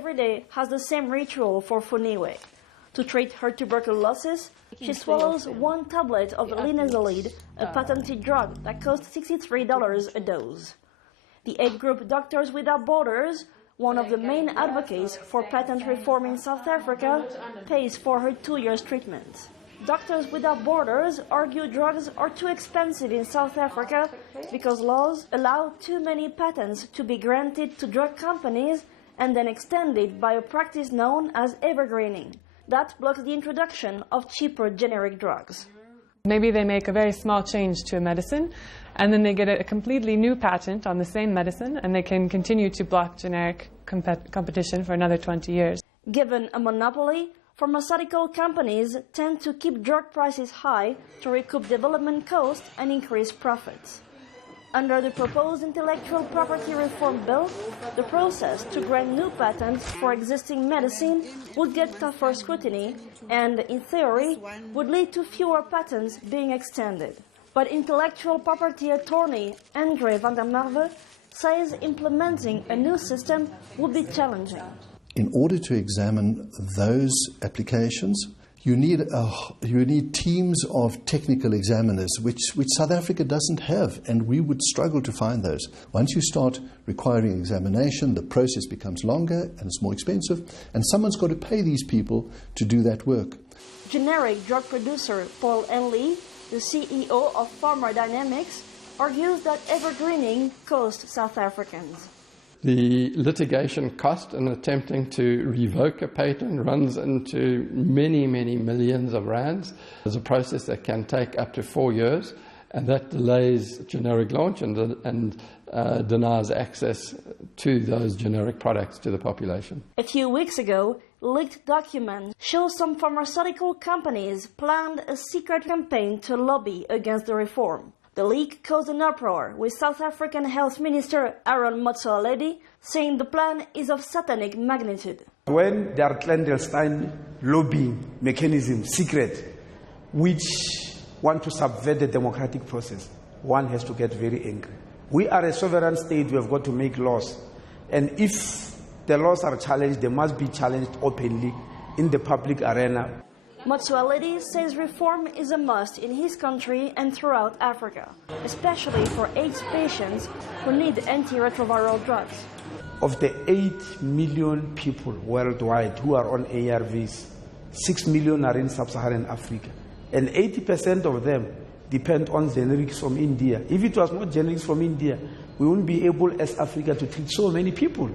every day has the same ritual for Funiwe. To treat her tuberculosis, she swallows 1 tablet of linezolid, a patented drug that costs $63 a dose. The aid group Doctors Without Borders, one of the main advocates for patent reform in South Africa, pays for her 2 years treatment. Doctors Without Borders argue drugs are too expensive in South Africa because laws allow too many patents to be granted to drug companies and then extended by a practice known as evergreening. That blocks the introduction of cheaper generic drugs. Maybe they make a very small change to a medicine, and then they get a completely new patent on the same medicine, and they can continue to block generic competition for another 20 years. Given a monopoly, pharmaceutical companies tend to keep drug prices high to recoup development costs and increase profits. Under the proposed intellectual property reform bill, the process to grant new patents for existing medicine would get tougher scrutiny and, in theory, would lead to fewer patents being extended. But intellectual property attorney Andre van der Merwe says implementing a new system would be challenging. In order to examine those applications, you need teams of technical examiners, which South Africa doesn't have, and we would struggle to find those. Once you start requiring examination, the process becomes longer and it's more expensive, and someone's got to pay these people to do that work. Generic drug producer Paul Enley, the CEO of Pharma Dynamics, argues that evergreening costs South Africans. The litigation cost in attempting to revoke a patent runs into many, many millions of rands. It's a process that can take up to 4 years, and that delays generic launch and denies access to those generic products to the population. A few weeks ago, leaked documents show some pharmaceutical companies planned a secret campaign to lobby against the reform. The leak caused an uproar, with South African Health Minister Aaron Motsoaledi saying the plan is of satanic magnitude. When there are clandestine lobbying mechanisms, secret, which want to subvert the democratic process, one has to get very angry. We are a sovereign state, we have got to make laws. And if the laws are challenged, they must be challenged openly in the public arena. Motsoaledi says reform is a must in his country and throughout Africa, especially for AIDS patients who need antiretroviral drugs. Of the 8 million people worldwide who are on ARVs, 6 million are in sub-Saharan Africa, and 80% of them depend on generics from India. If it was not generics from India, we wouldn't be able as Africa to treat so many people.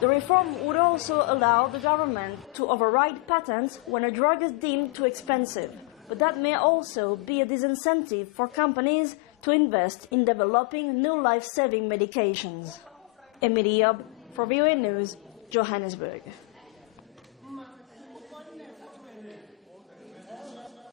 The reform would also allow the government to override patents when a drug is deemed too expensive. But that may also be a disincentive for companies to invest in developing new life-saving medications. Emilie IOB for VOA News, Johannesburg.